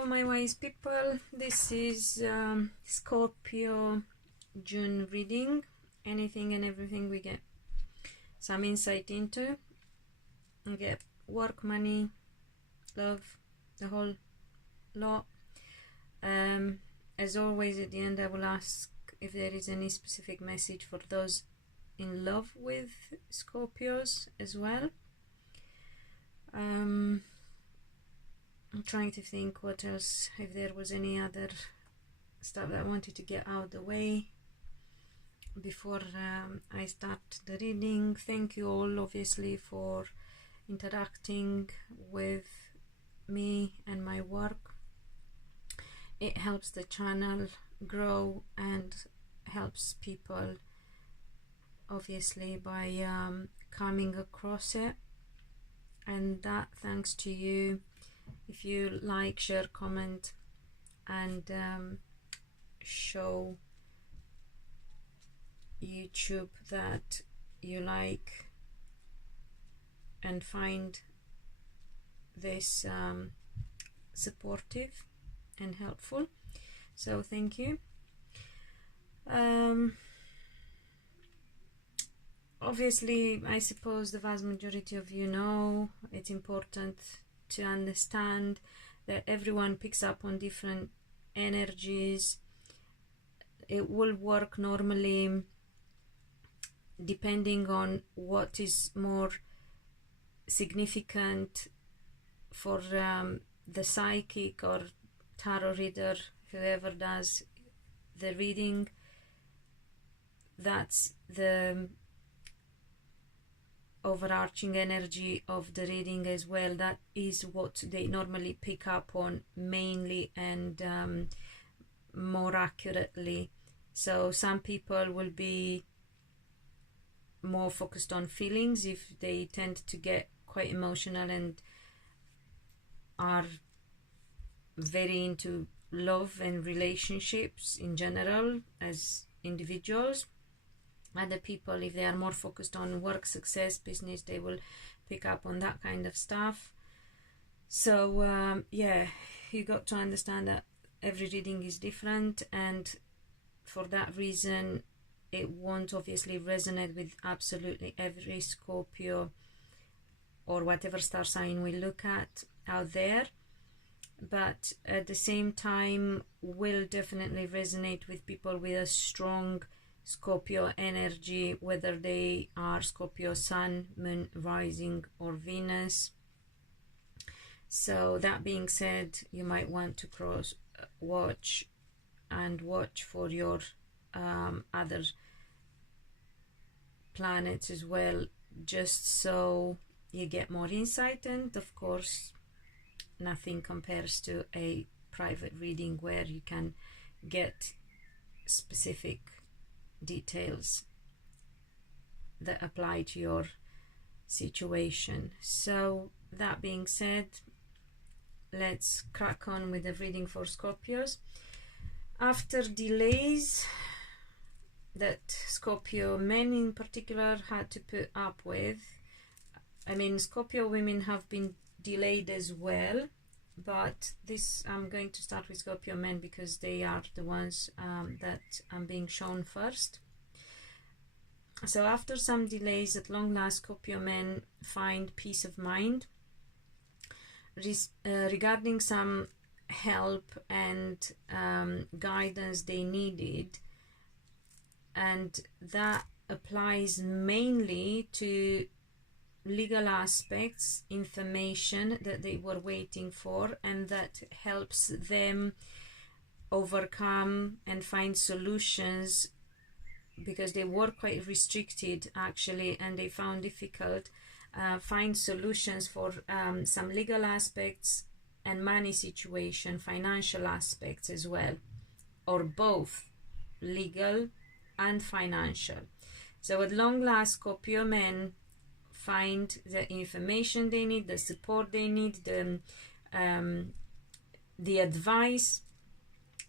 Hello my wise people, this is Scorpio June reading. Anything and everything we get some insight into. We get work, money, love, the whole lot. As always at the end I will ask if there is any specific message for those in love with Scorpios as well. I'm trying to think what else, if there was any other stuff that I wanted to get out of the way before I start the reading. Thank you all obviously for interacting with me and my work. It helps the channel grow and helps people obviously by coming across it, and that thanks to you. If you like, share, comment, and show YouTube that you like and find this supportive and helpful, so thank you. Obviously, I suppose the vast majority of you know it's important to understand that everyone picks up on different energies. It will work normally depending on what is more significant for the psychic or tarot reader, whoever does the reading. That's the overarching energy of the reading as well. That is what they normally pick up on mainly and more accurately. So some people will be more focused on feelings if they tend to get quite emotional and are very into love and relationships in general as individuals. Other people, if they are more focused on work, success, business, they will pick up on that kind of stuff. So yeah, you got to understand that every reading is different, and for that reason it won't obviously resonate with absolutely every Scorpio or whatever star sign we look at out there, but at the same time will definitely resonate with people with a strong Scorpio energy, whether they are Scorpio Sun, Moon, Rising or Venus. So that being said, you might want to watch for your other planets as well, just so you get more insight. And of course nothing compares to a private reading where you can get specific details that apply to your situation. So that being said, let's crack on with the reading for Scorpios. After delays that Scorpio men in particular had to put up with, I mean Scorpio women have been delayed as well, but this I'm going to start with Scorpio men because they are the ones that I'm being shown first. So after some delays, at long last Scorpio men find peace of mind regarding some help and guidance they needed, and that applies mainly to legal aspects, information that they were waiting for, and that helps them overcome and find solutions, because they were quite restricted actually and they found difficult find solutions for some legal aspects and money situation, financial aspects as well, or both legal and financial. So at long last Scorpio men find the information they need, the support they need, the advice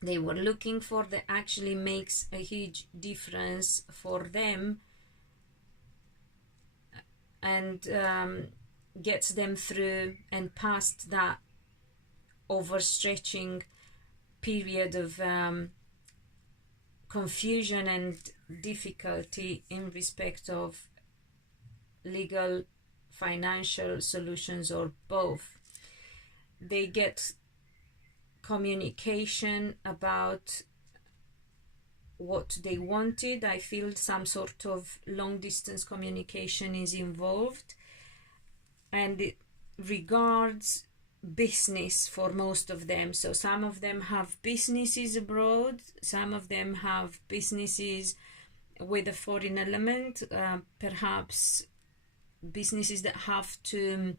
they were looking for, that actually makes a huge difference for them and gets them through and past that overstretching period of confusion and difficulty in respect of legal, financial solutions, or both. They get communication about what they wanted. I feel some sort of long distance communication is involved, and it regards business for most of them. So some of them have businesses abroad, some of them have businesses with a foreign element, perhaps businesses that have to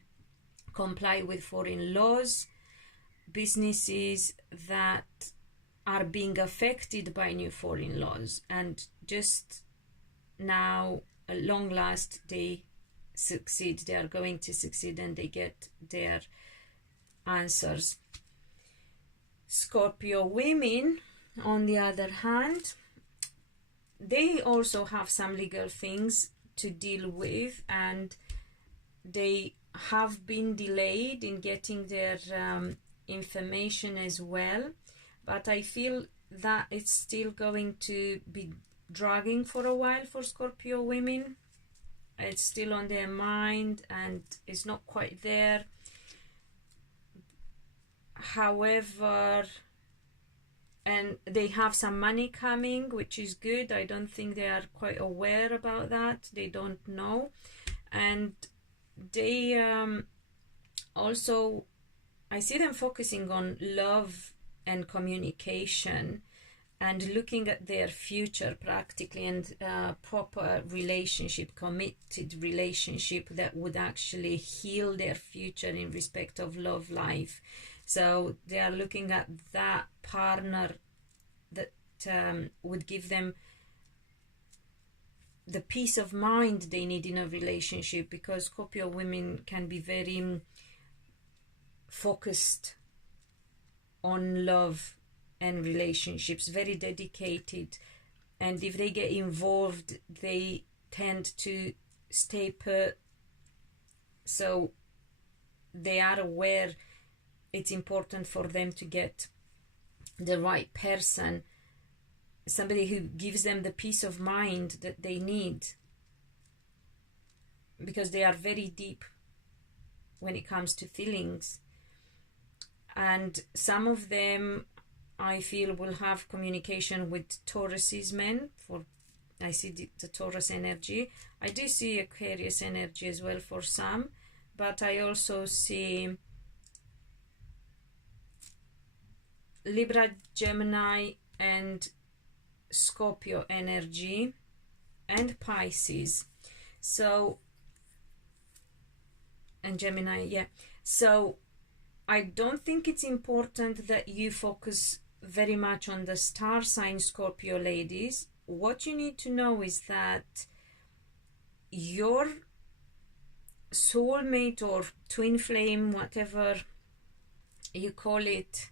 comply with foreign laws, businesses that are being affected by new foreign laws, and just now at long last they succeed, they are going to succeed, and they get their answers. Scorpio women, on the other hand, they also have some legal things to deal with, and they have been delayed in getting their information as well, but I feel that it's still going to be dragging for a while for Scorpio women. It's still on their mind and it's not quite there. However, and they have some money coming, which is good. I don't think they are quite aware about that. They don't know. And they also, I see them focusing on love and communication and looking at their future practically, and proper relationship, committed relationship that would actually heal their future in respect of love life. So they are looking at that partner that would give them the peace of mind they need in a relationship, because Scorpio women can be very focused on love and relationships, very dedicated, and if they get involved they tend to stay put. So they are aware it's important for them to get the right person, somebody who gives them the peace of mind that they need, because they are very deep when it comes to feelings. And some of them, I feel, will have communication with Taurus's men. For I see the Taurus energy. I do see Aquarius energy as well for some, but I also see Libra, Gemini, and Scorpio energy, and Pisces. So, and Gemini, yeah. So I don't think it's important that you focus very much on the star sign, Scorpio ladies. What you need to know is that your soulmate or twin flame, whatever you call it,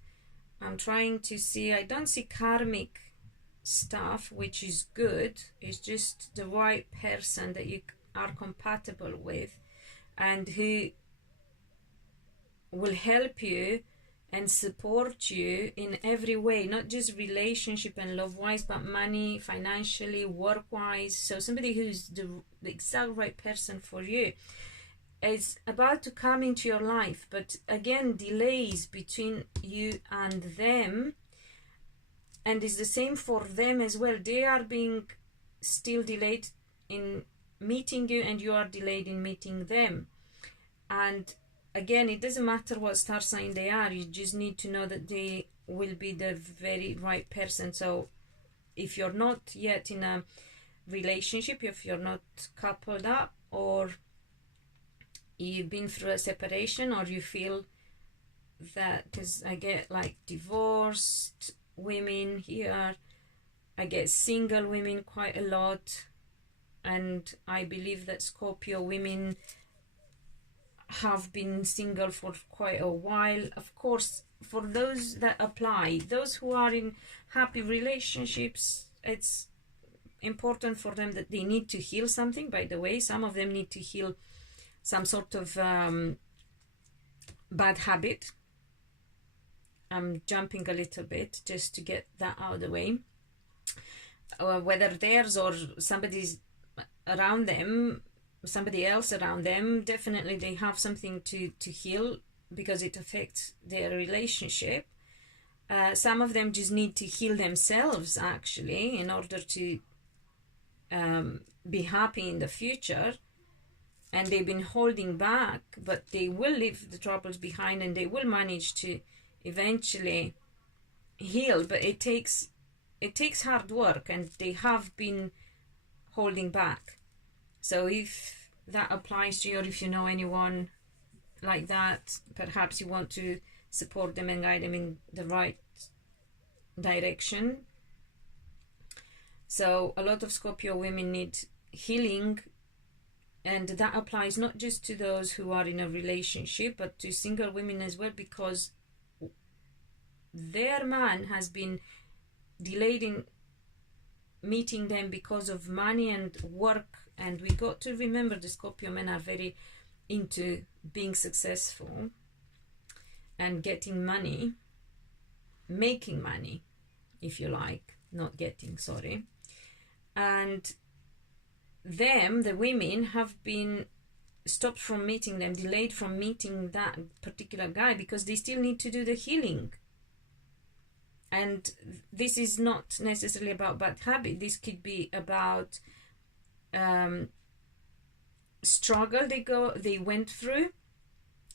I'm trying to see, I don't see karmic stuff, which is good. It's just the right person that you are compatible with and who will help you and support you in every way, not just relationship and love wise, but money, financially, work wise. So somebody who's the exact right person for you is about to come into your life, but again, delays between you and them, and it's the same for them as well. They are being still delayed in meeting you, and you are delayed in meeting them. And again, it doesn't matter what star sign they are, you just need to know that they will be the very right person. So if you're not yet in a relationship, if you're not coupled up, or you've been through a separation, or you feel that, because I get like divorced women here, I get single women quite a lot, and I believe that Scorpio women have been single for quite a while. Of course, for those that apply, those who are in happy relationships, it's important for them that they need to heal something. By the way, some of them need to heal some sort of bad habit, I'm jumping a little bit just to get that out of the way. Whether theirs or somebody's around them, somebody else around them, definitely they have something to heal because it affects their relationship. Some of them just need to heal themselves, actually, in order to be happy in the future. And they've been holding back, but they will leave the troubles behind and they will manage to eventually heal. But it takes hard work, and they have been holding back. So if that applies to you, or if you know anyone like that, perhaps you want to support them and guide them in the right direction. So a lot of Scorpio women need healing, and that applies not just to those who are in a relationship, but to single women as well, because their man has been delayed in meeting them because of money and work. And we got to remember the Scorpio men are very into being successful and getting money, making money, if you like, not getting, sorry. And them, the women, have been stopped from meeting them, delayed from meeting that particular guy, because they still need to do the healing. And this is not necessarily about bad habit. This could be about struggle they went through,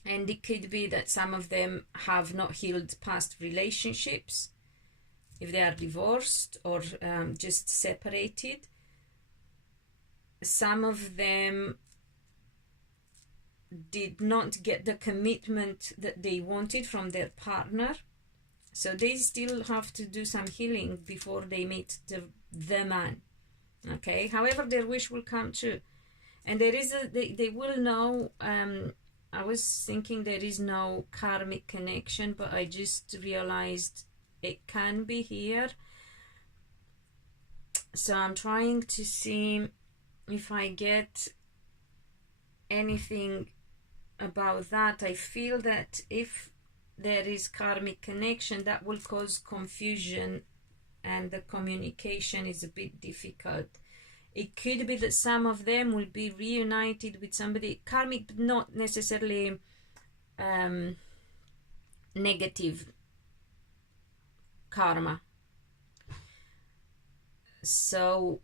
and it could be that some of them have not healed past relationships, if they are divorced or just separated. Some of them did not get the commitment that they wanted from their partner, so they still have to do some healing before they meet the man. Okay, however, their wish will come true, and there is they will know. I was thinking there is no karmic connection, but I just realized it can be here. So I'm trying to see if I get anything about that. I feel that if there is karmic connection, that will cause confusion and the communication is a bit difficult. It could be that some of them will be reunited with somebody karmic, but not necessarily negative karma. So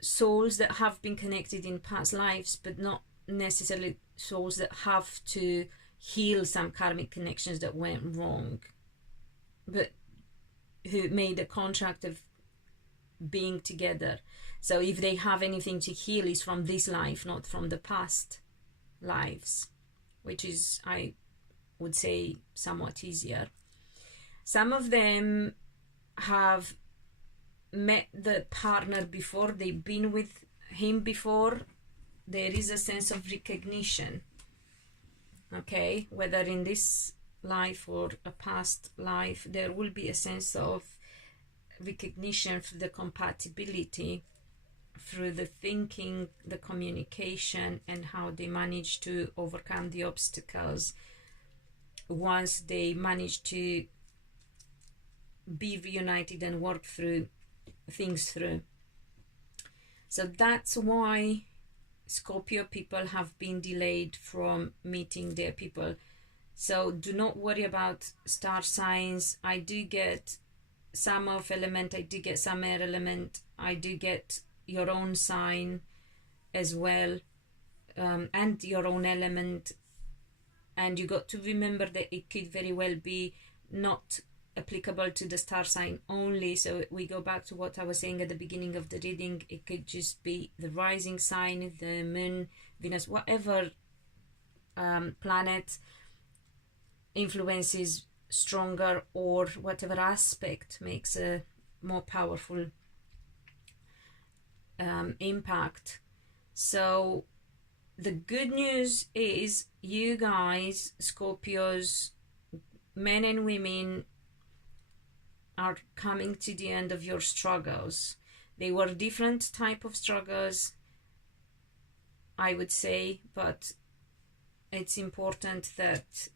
souls that have been connected in past lives, but not necessarily souls that have to heal some karmic connections that went wrong, but who made a contract of being together. So if they have anything to heal, is from this life, not from the past lives, which is, I would say, somewhat easier. Some of them have met the partner before, they've been with him before. There is a sense of recognition, okay, whether in this life or a past life, there will be a sense of recognition for the compatibility through the thinking, the communication, and how they manage to overcome the obstacles once they manage to be reunited and work through things through. So that's why Scorpio people have been delayed from meeting their people. So do not worry about star signs. I do get some earth element, I do get some air element, I do get your own sign as well, and your own element. And you got to remember that it could very well be not applicable to the star sign only. So we go back to what I was saying at the beginning of the reading. It could just be the rising sign, the moon, Venus, whatever planet influences stronger, or whatever aspect makes a more powerful impact. So the good news is, you guys, Scorpios, men and women, are coming to the end of your struggles. They were different type of struggles, I would say, but it's important that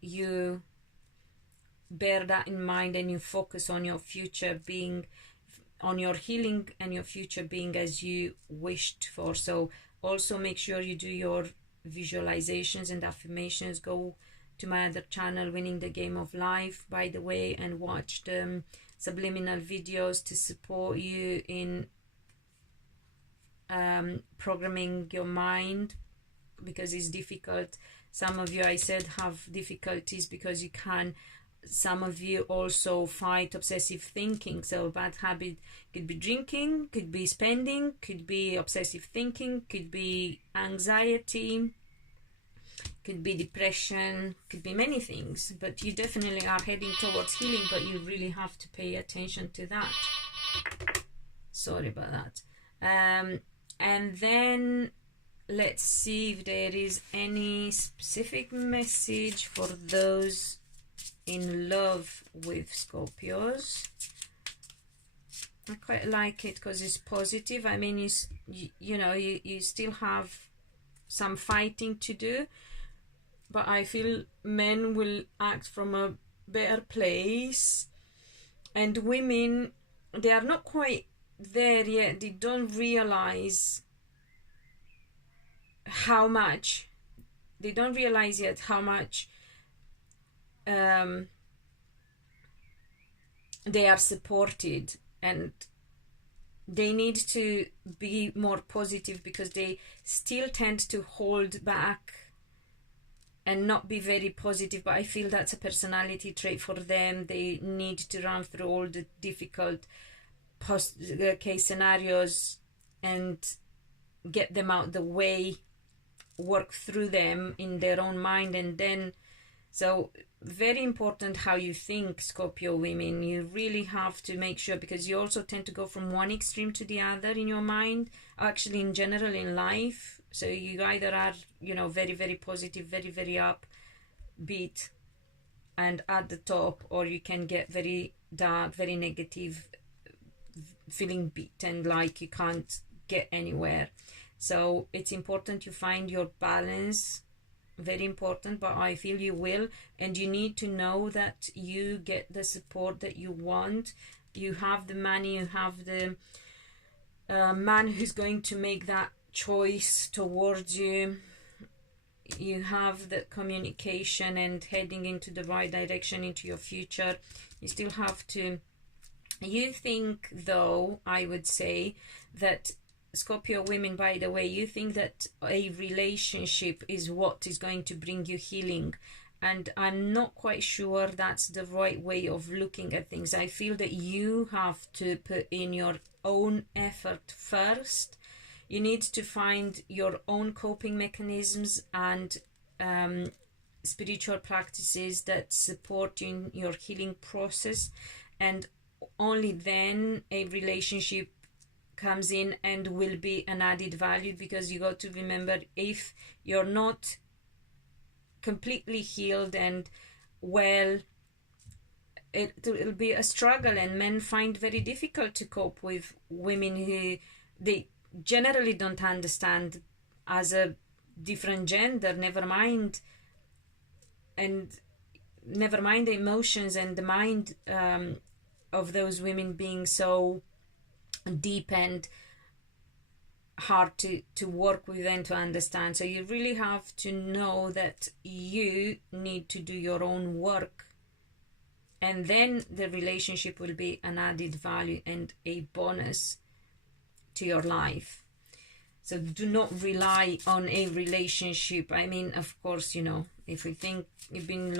you bear that in mind, and you focus on your future being, on your healing and your future being as you wished for. So also make sure you do your visualizations and affirmations. Go to my other channel, Winning the Game of Life, by the way, and watch the subliminal videos to support you in programming your mind, because it's difficult. Some of you, I said, have difficulties because you can. Some of you also fight obsessive thinking. So bad habit could be drinking, could be spending, could be obsessive thinking, could be anxiety, could be depression, could be many things. But you definitely are heading towards healing, but you really have to pay attention to that. Sorry about that. And then let's see if there is any specific message for those in love with Scorpios. I quite like it because it's positive. I mean, you know, you still have some fighting to do, but I feel men will act from a better place, and women, they are not quite there yet. They don't realize how much, they don't realize yet how much they are supported, and they need to be more positive because they still tend to hold back and not be very positive. But I feel that's a personality trait for them. They need to run through all the difficult case scenarios and get them out the way, work through them in their own mind, and then, so very important how you think, Scorpio women. You really have to make sure, because you also tend to go from one extreme to the other in your mind, actually in general in life. So you either are, you know, very, very positive, very, very upbeat and at the top, or you can get very dark, very negative, feeling beaten, like you can't get anywhere. So it's important you find your balance, very important, but I feel you will. And you need to know that you get the support that you want. You have the money, you have the man who's going to make that choice towards you. You have the communication and heading into the right direction into your future. You still have to, you think though, I would say that Scorpio women, by the way, you think that a relationship is what is going to bring you healing, and I'm not quite sure that's the right way of looking at things. I feel that you have to put in your own effort first. You need to find your own coping mechanisms and spiritual practices that support you in your healing process, and only then a relationship comes in and will be an added value. Because you got to remember, if you're not completely healed and well, it'll be a struggle, and men find very difficult to cope with women who they generally don't understand as a different gender, never mind the emotions and the mind of those women being so deep and hard to work with and to understand. So you really have to know that you need to do your own work, and then the relationship will be an added value and a bonus to your life. So do not rely on a relationship. I mean, of course, you know, if we think you've been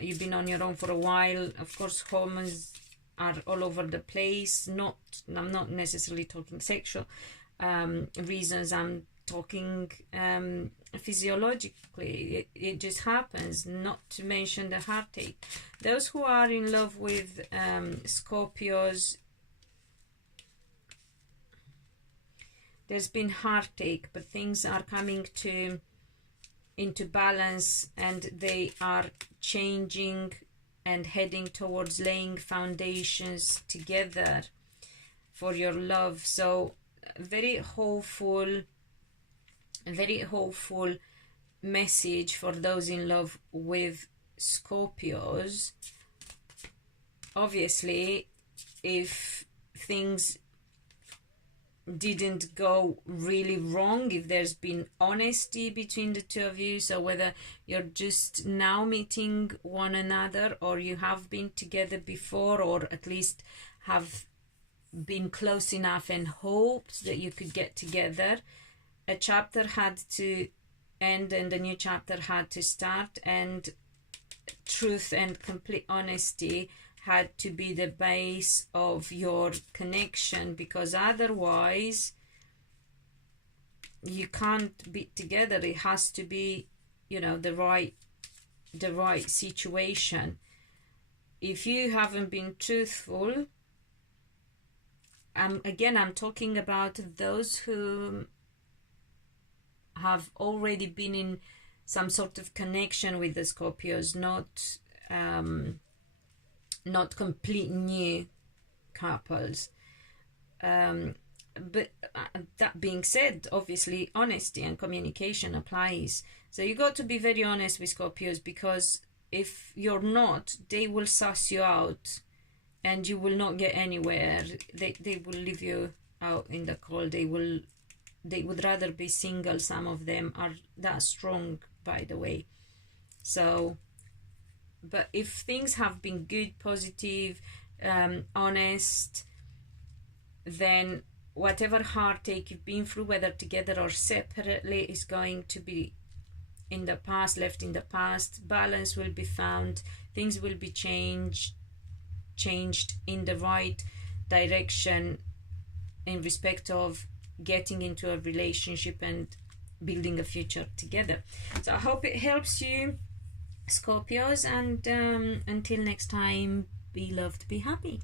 you've been on your own for a while, of course hormones are all over the place. I'm not necessarily talking sexual reasons, I'm talking physiologically. It just happens, not to mention the heartache. Those who are in love with Scorpios, there's been heartache, but things are coming into balance, and they are changing and heading towards laying foundations together for your love. So very hopeful message for those in love with Scorpios, obviously, if things didn't go really wrong, if there's been honesty between the two of you, so whether you're just now meeting one another or you have been together before, or at least have been close enough and hoped that you could get together, a chapter had to end and a new chapter had to start, and truth and complete honesty had to be the base of your connection, because otherwise you can't be together. It has to be, you know, the right situation. If you haven't been truthful, again, I'm talking about those who have already been in some sort of connection with the Scorpios, not complete new couples. But that being said, obviously honesty and communication applies. So you got to be very honest with Scorpios, because if you're not, they will suss you out and you will not get anywhere. They will leave you out in the cold. They would rather be single. Some of them are that strong, by the way. So, but if things have been good, positive, honest, then whatever heartache you've been through, whether together or separately, is going to be in the past, left in the past. Balance will be found. Things will be changed in the right direction in respect of getting into a relationship and building a future together. So I hope it helps you, Scorpios, and until next time, be loved, be happy.